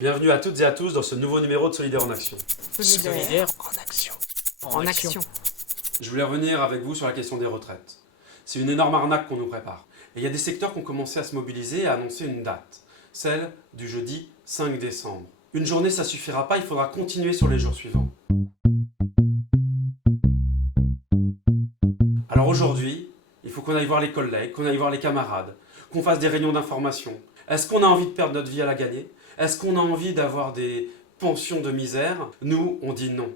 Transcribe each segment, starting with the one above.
Bienvenue à toutes et à tous dans ce nouveau numéro de Solidaire en Action. Solidaire en action. En action. Je voulais revenir avec vous sur la question des retraites. C'est une énorme arnaque qu'on nous prépare. Et il y a des secteurs qui ont commencé à se mobiliser et à annoncer une date, celle du jeudi 5 décembre. Une journée, ça suffira pas, il faudra continuer sur les jours suivants. Alors aujourd'hui, il faut qu'on aille voir les collègues, qu'on aille voir les camarades, qu'on fasse des réunions d'information. Est-ce qu'on a envie de perdre notre vie à la gagner ? Est-ce qu'on a envie d'avoir des pensions de misère ? Nous, on dit non.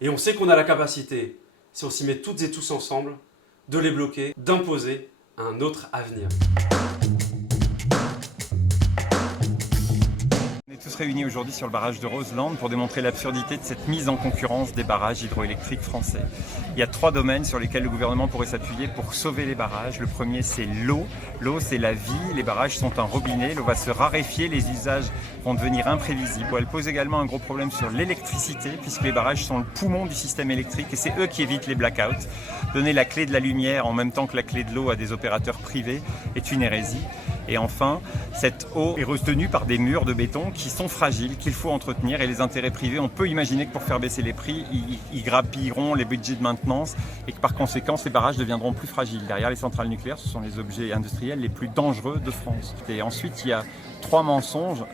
Et on sait qu'on a la capacité, si on s'y met toutes et tous ensemble, de les bloquer, d'imposer un autre avenir. On est tous réunis aujourd'hui sur le barrage de Roseland pour démontrer l'absurdité de cette mise en concurrence des barrages hydroélectriques français. Il y a 3 domaines sur lesquels le gouvernement pourrait s'appuyer pour sauver les barrages. Le premier, c'est l'eau. L'eau, c'est la vie. Les barrages sont un robinet. L'eau va se raréfier. Les usages vont devenir imprévisibles. Elle pose également un gros problème sur l'électricité, puisque les barrages sont le poumon du système électrique et c'est eux qui évitent les blackouts. Donner la clé de la lumière en même temps que la clé de l'eau à des opérateurs privés est une hérésie. Et enfin, cette eau est retenue par des murs de béton qui sont fragiles, qu'il faut entretenir. Et les intérêts privés, on peut imaginer que pour faire baisser les prix, ils grappilleront les budgets de maintenance et que par conséquent, ces barrages deviendront plus fragiles. Derrière les centrales nucléaires, ce sont les objets industriels les plus dangereux de France. Et ensuite, il y a 3 mensonges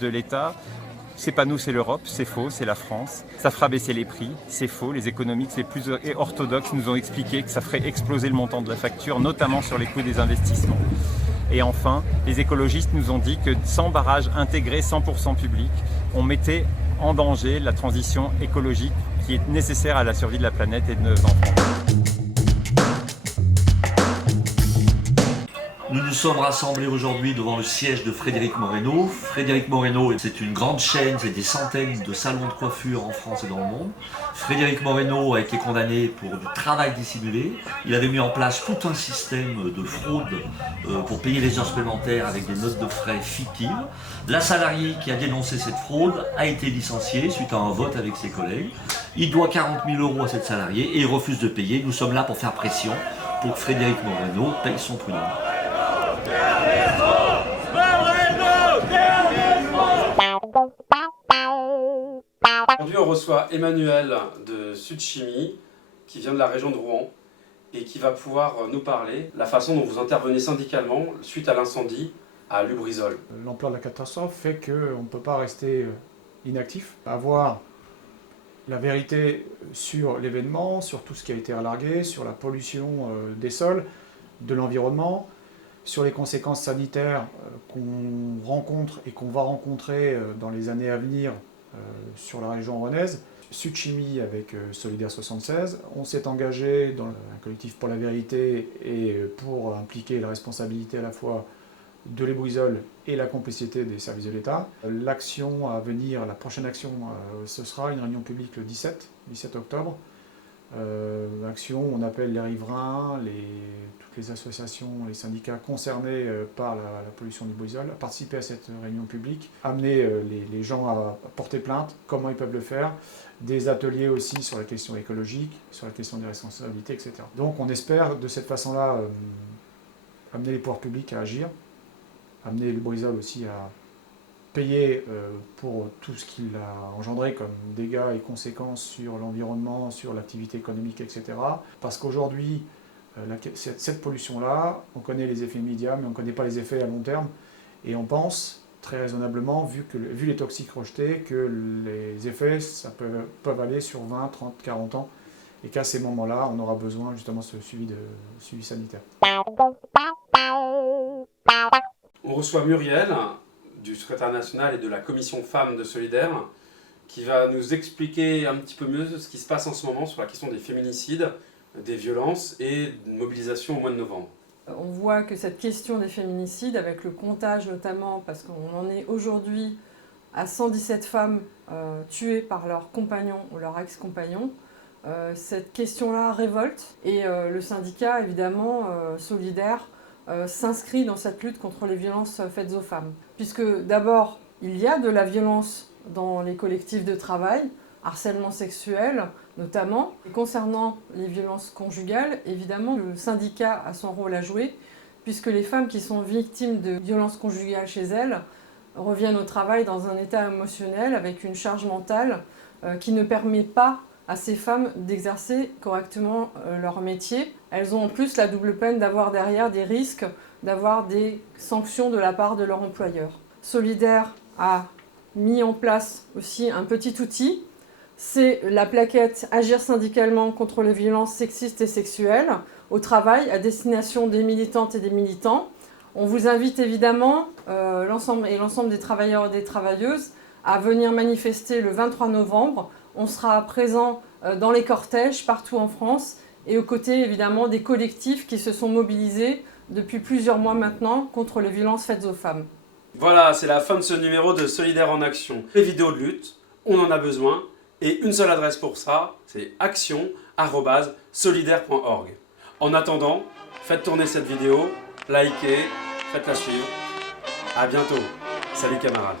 de l'État. C'est pas nous, c'est l'Europe, c'est faux, c'est la France. Ça fera baisser les prix, c'est faux. Les économistes les plus orthodoxes nous ont expliqué que ça ferait exploser le montant de la facture, notamment sur les coûts des investissements. Et enfin, les écologistes nous ont dit que sans barrage intégré 100% public, on mettait en danger la transition écologique qui est nécessaire à la survie de la planète et de nos enfants. Nous nous sommes rassemblés aujourd'hui devant le siège de Frédéric Moreno. Frédéric Moreno, c'est une grande chaîne, c'est des centaines de salons de coiffure en France et dans le monde. Frédéric Moreno a été condamné pour du travail dissimulé. Il avait mis en place tout un système de fraude pour payer les heures supplémentaires avec des notes de frais fictives. La salariée qui a dénoncé cette fraude a été licenciée suite à un vote avec ses collègues. Il doit 40 000 € à cette salariée et il refuse de payer. Nous sommes là pour faire pression pour que Frédéric Moreno paye son prud'homme. Aujourd'hui, on reçoit Emmanuel de Sud Chimie, qui vient de la région de Rouen, et qui va pouvoir nous parler de la façon dont vous intervenez syndicalement suite à l'incendie à Lubrizol. L'ampleur de la catastrophe fait qu'on ne peut pas rester inactif, avoir la vérité sur l'événement, sur tout ce qui a été relargué, sur la pollution des sols, de l'environnement, sur les conséquences sanitaires qu'on rencontre et qu'on va rencontrer dans les années à venir sur la région rouennaise. Sud Chimie avec Solidaire 76, on s'est engagé dans un collectif pour la vérité et pour impliquer la responsabilité à la fois de Lubrizol et la complicité des services de l'État. L'action à venir, la prochaine action, ce sera une réunion publique le 17 octobre. Action, on appelle les riverains, toutes les associations, les syndicats concernés par la pollution du Lubrizol à participer à cette réunion publique, amener les gens à porter plainte, comment ils peuvent le faire, des ateliers aussi sur la question écologique, sur la question des responsabilités, etc. Donc on espère de cette façon-là amener les pouvoirs publics à agir, amener le Lubrizol aussi à payer pour tout ce qu'il a engendré comme dégâts et conséquences sur l'environnement, sur l'activité économique, etc. Parce qu'aujourd'hui, cette pollution-là, on connaît les effets immédiats, mais on ne connaît pas les effets à long terme. Et on pense, très raisonnablement, vu les toxiques rejetés, que les effets peuvent aller sur 20, 30, 40 ans. Et qu'à ces moments-là, on aura besoin justement de ce suivi sanitaire. On reçoit Muriel, du secrétaire national et de la commission femmes de Solidaire, qui va nous expliquer un petit peu mieux ce qui se passe en ce moment sur la question des féminicides, des violences et une mobilisation au mois de novembre. On voit que cette question des féminicides, avec le comptage notamment, parce qu'on en est aujourd'hui à 117 femmes tuées par leur compagnon ou leur ex-compagnon, cette question-là révolte. Et le syndicat, évidemment, Solidaire, s'inscrit dans cette lutte contre les violences faites aux femmes. Puisque d'abord, il y a de la violence dans les collectifs de travail, harcèlement sexuel notamment. Et concernant les violences conjugales, évidemment, le syndicat a son rôle à jouer, puisque les femmes qui sont victimes de violences conjugales chez elles reviennent au travail dans un état émotionnel avec une charge mentale qui ne permet pas à ces femmes d'exercer correctement leur métier. Elles ont en plus la double peine d'avoir derrière des risques, d'avoir des sanctions de la part de leur employeur. Solidaire a mis en place aussi un petit outil, c'est la plaquette « Agir syndicalement contre les violences sexistes et sexuelles » au travail à destination des militantes et des militants. On vous invite évidemment, l'ensemble des travailleurs et des travailleuses, à venir manifester le 23 novembre. On sera présent dans les cortèges partout en France et aux côtés évidemment des collectifs qui se sont mobilisés depuis plusieurs mois maintenant contre les violences faites aux femmes. Voilà, c'est la fin de ce numéro de Solidaires en Action. Les vidéos de lutte, on en a besoin. Et une seule adresse pour ça, c'est action@solidaire.org. En attendant, faites tourner cette vidéo, likez, faites-la suivre. À bientôt. Salut camarades.